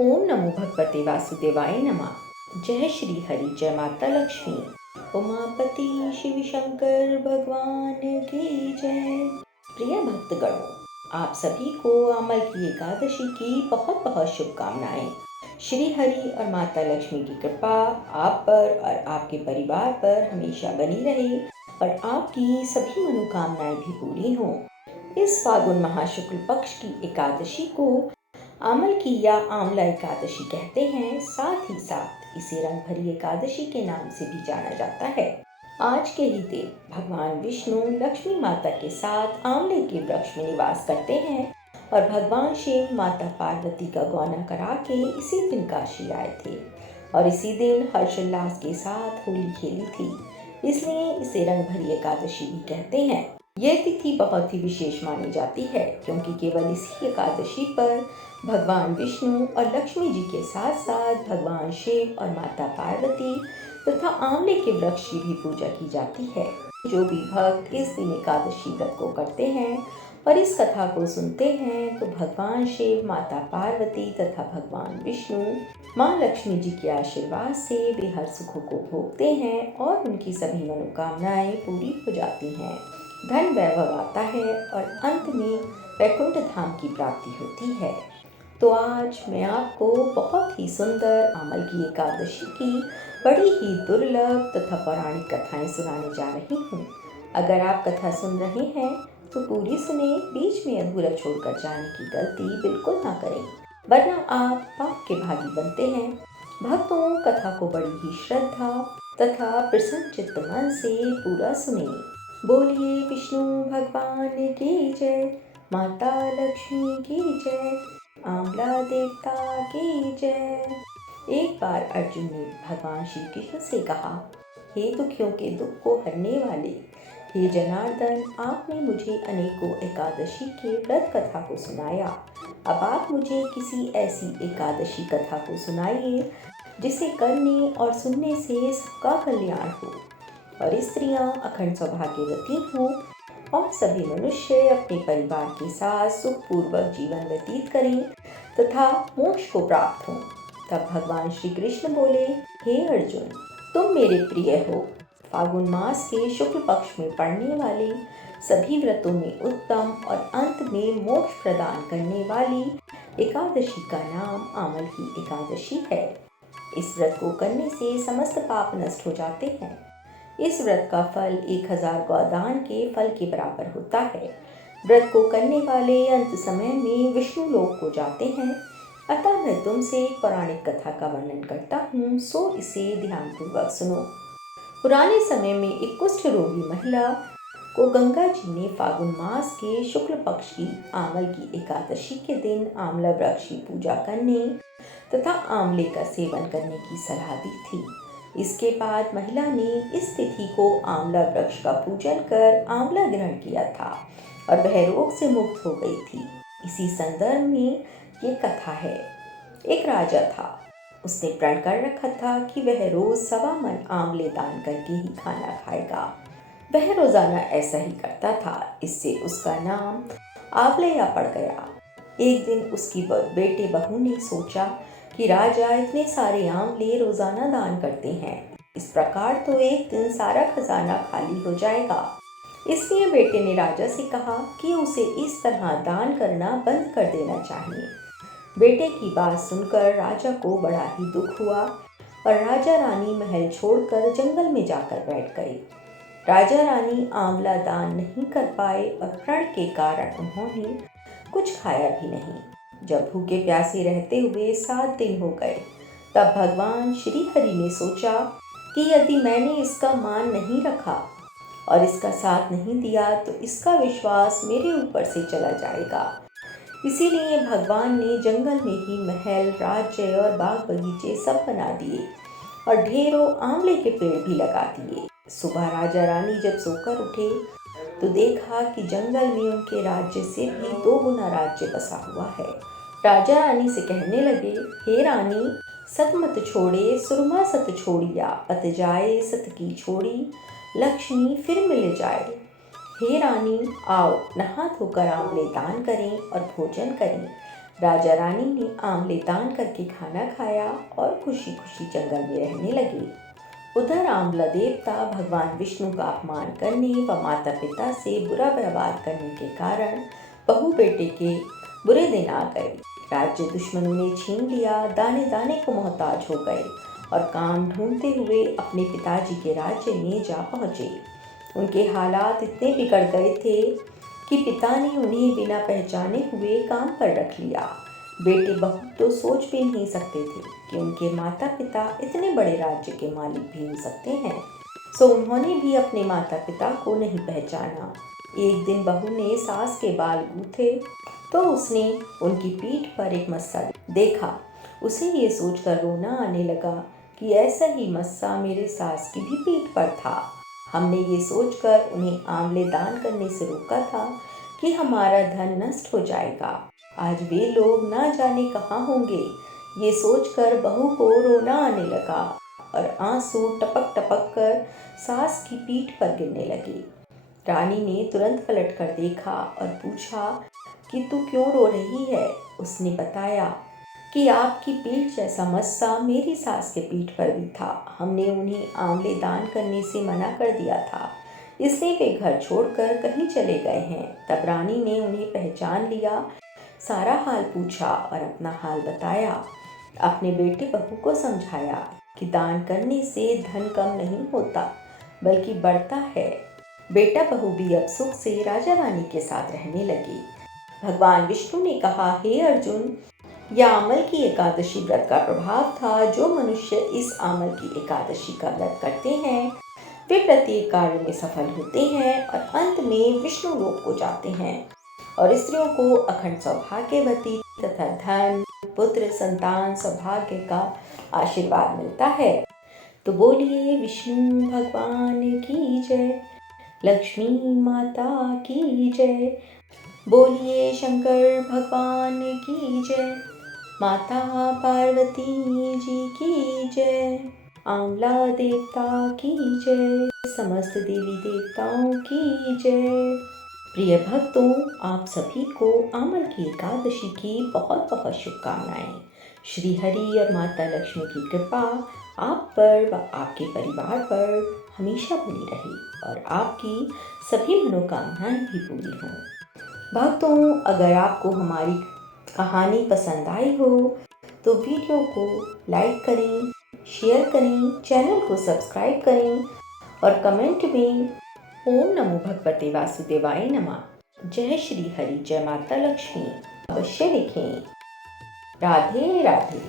ओम नमो भगवते वासुदेवाय नमः। जय श्री हरि, जय माता लक्ष्मी। उमापति शिव शंकर भगवान की जय। प्रिय भक्तगणों, आप सभी को अमल की एकादशी की बहुत बहुत शुभकामनाएं। श्री हरि और माता लक्ष्मी की कृपा आप पर और आपके परिवार पर हमेशा बनी रहे और आपकी सभी मनोकामनाएं भी पूरी हों। इस फागुन महाशुक्ल पक्ष की एकादशी को आमल की या आंवला एकादशी कहते हैं। साथ ही साथ इसे रंग भरी एकादशी के नाम से भी जाना जाता है। आज के ही दिन भगवान विष्णु लक्ष्मी माता के साथ आंवले के वृक्ष में निवास करते हैं और भगवान शिव माता पार्वती का गौना करा के इसी दिन काशी आए थे और इसी दिन हर्षोल्लास के साथ होली खेली थी, इसलिए इसे रंग भरी एकादशी भी कहते हैं। यह तिथि बहुत ही विशेष मानी जाती है क्योंकि केवल इसी एकादशी पर भगवान विष्णु और लक्ष्मी जी के साथ साथ भगवान शिव और माता पार्वती तथा आंवले के वृक्ष की भी पूजा की जाती है। जो भी भक्त इस दिन एकादशी व्रत को करते हैं और इस कथा को सुनते हैं तो भगवान शिव, माता पार्वती तथा भगवान विष्णु, माँ लक्ष्मी जी के आशीर्वाद से बेहद सुखों को भोगते हैं और उनकी सभी मनोकामनाएं पूरी हो जाती हैं। धन वैभव आता है और अंत में वैकुंठ धाम की प्राप्ति होती है। तो आज मैं आपको बहुत ही सुंदर आमल की एकादशी की बड़ी ही दुर्लभ तथा पौराणिक कथाएं सुनाने जा रही हूँ। अगर आप कथा सुन रहे हैं तो पूरी सुने, बीच में अधूरा छोड़कर जाने की गलती बिल्कुल ना करें, वरना आप पाप के भागी बनते हैं। भक्तों, कथा को बड़ी ही श्रद्धा तथा प्रसन्न चित्त मन से पूरा सुने। बोलिए विष्णु भगवान की जय, माता लक्ष्मी की जय, आंवला देवता की जय। एक बार अर्जुन ने भगवान श्री कृष्ण से कहा, हे दुखियों के दुख को हरने वाले, हे जनार्दन, आपने मुझे अनेकों एकादशी के व्रत कथा को सुनाया। अब आप मुझे किसी ऐसी एकादशी कथा को सुनाइए जिसे करने और सुनने से सबका कल्याण हो और स्त्रियां अखंड सौभाग्यवती हों और सभी मनुष्य अपने परिवार के साथ सुखपूर्वक जीवन व्यतीत करें तथा मोक्ष को प्राप्त हों। तब भगवान श्री कृष्ण बोले, हे अर्जुन, तुम मेरे प्रिय हो। फागुन मास के शुक्ल पक्ष में पड़ने वाले सभी व्रतों में उत्तम और अंत में मोक्ष प्रदान करने वाली एकादशी का नाम आमल की एकादशी है। इस व्रत को करने से समस्त पाप नष्ट हो जाते हैं। इस व्रत का फल 1000 गौदान के फल के बराबर होता है। व्रत को करने वाले अंत समय में विष्णु लोक को जाते हैं। अतः मैं तुमसे एक पौराणिक कथा का वर्णन करता हूँ, सो इसे ध्यानपूर्वक सुनो। पुराने समय में एक कुष्ठ रोगी महिला को गंगा जी ने फागुन मास के शुक्ल पक्ष की आंवल की एकादशी के दिन आंवला वृक्ष की पूजा करने तथा आंवले का सेवन करने की सलाह दी थी। इसके बाद महिला ने इस तिथि को आंवला वृक्ष का पूजन कर आंवला ग्रहण किया था और वह रोग से मुक्त हो गई थी। इसी संदर्भ में ये कथा है। एक राजा था, उसने प्रण कर रखा था कि वह रोज 1.25 मन आंवले दान करके ही खाना खाएगा। वह रोजाना ऐसा ही करता था, इससे उसका नाम आंवलैया पड़ गया। एक दिन उसकी बेटे बहू ने सोचा कि राजा इतने सारे आंवले रोजाना दान करते हैं, इस प्रकार तो एक दिन सारा खजाना खाली हो जाएगा। इसलिए बेटे ने राजा से कहा कि उसे इस तरह दान करना बंद कर देना चाहिए। बेटे की बात सुनकर राजा को बड़ा ही दुख हुआ और राजा रानी महल छोड़कर जंगल में जाकर बैठ गए। राजा रानी आंवला दान नहीं कर पाए और प्रण के कारण उन्होंने कुछ खाया भी नहीं। जब भूखे प्यासे रहते हुए 7 दिन हो गए, तब भगवान श्री हरि ने सोचा कि यदि मैंने इसका मान नहीं रखा और इसका साथ नहीं दिया तो इसका विश्वास मेरे ऊपर से चला जाएगा। इसीलिए भगवान ने जंगल में ही महल, राज्य और बाग बगीचे सब बना दिए और ढेरों आंवले के पेड़ भी लगा दिए। सुबह राजा रानी जब सोकर उठे तो देखा कि जंगल में उनके राज्य से भी 2 गुना राज्य बसा हुआ है। राजा रानी से कहने लगे, हे रानी, सत मत छोड़े सुरमा सत छोड़िया, पत जाए सत की छोड़ी, लक्ष्मी फिर मिल जाए। हे रानी, आओ नहा धोकर आंवले दान करें और भोजन करें। राजा रानी ने आमले दान करके खाना खाया और खुशी खुशी जंगल में रहने लगे। उधर आंवला देवता भगवान विष्णु का अपमान करने व माता पिता से बुरा व्यवहार करने के कारण बहू बेटे के बुरे दिन आ गए। राज्य दुश्मनों ने छीन लिया, दाने दाने को मोहताज हो गए और काम ढूंढते हुए अपने पिताजी के राज्य में जा पहुंचे। उनके हालात इतने बिगड़ गए थे कि पिता ने उन्हें बिना पहचाने हुए काम पर रख लिया। बेटे बहू तो सोच भी नहीं सकते थे कि उनके माता पिता इतने बड़े राज्य के मालिक भी हो सकते हैं। सो उन्होंने भी अपने माता पिता को नहीं पहचाना। एक दिन बहू ने सास के बाल गूंथे तो उसने उनकी पीठ पर एक मस्सा देखा। उसे ये सोचकर रोना आने लगा कि ऐसा ही मस्सा मेरे सास की भी पीठ पर था। हमने ये सोचकर उन्हें आंवले दान करने से रोका था कि हमारा धन नष्ट हो जाएगा। आज वे लोग ना जाने कहाँ होंगे। ये सोचकर बहू को रोना आने लगा और आंसू टपक टपक कर सास की पीठ पर गिरने लगे। रानी ने तुरंत पलट कर देखा और पूछा कि तू क्यों रो रही है। उसने बताया कि आपकी पीठ जैसा मस्सा मेरी सास के पीठ पर भी था। हमने उन्हें आंवले दान करने से मना कर दिया था, इसलिए वे घर छोड़कर कहीं चले गए हैं। तब रानी ने उन्हें पहचान लिया, सारा हाल पूछा और अपना हाल बताया। अपने बेटे बहू को समझाया कि दान करने से धन कम नहीं होता बल्कि बढ़ता है। बेटा बहू भी अब सुख से राजा रानी के साथ रहने लगे। भगवान विष्णु ने कहा, हे अर्जुन, यह आमल की एकादशी व्रत का प्रभाव था। जो मनुष्य इस आमल की एकादशी का व्रत करते हैं वे प्रत्येक कार्य में सफल होते हैं और अंत में विष्णु लोक को जाते हैं। और स्त्रियों को अखंड सौभाग्यवती तथा धन, पुत्र, संतान, सौभाग्य का आशीर्वाद मिलता है। तो बोलिए विष्णु भगवान की जय, लक्ष्मी माता की जय। बोलिए शंकर भगवान की जय, माता पार्वती जी की जय, आंवला देवता की जय, समस्त देवी देवताओं की जय। प्रिय भक्तों, आप सभी को आमल की एकादशी की बहुत बहुत शुभकामनाएं। श्री हरि और माता लक्ष्मी की कृपा आप पर व आपके परिवार पर हमेशा बनी रहे और आपकी सभी मनोकामनाएं भी पूरी हों। भक्तों, अगर आपको हमारी कहानी पसंद आई हो तो वीडियो को लाइक करें, शेयर करें, चैनल को सब्सक्राइब करें और कमेंट में ओम नमो भगवते वासुदेवाय नमः, जय श्री हरि, जय माता लक्ष्मी अवश्य लिखें। राधे राधे।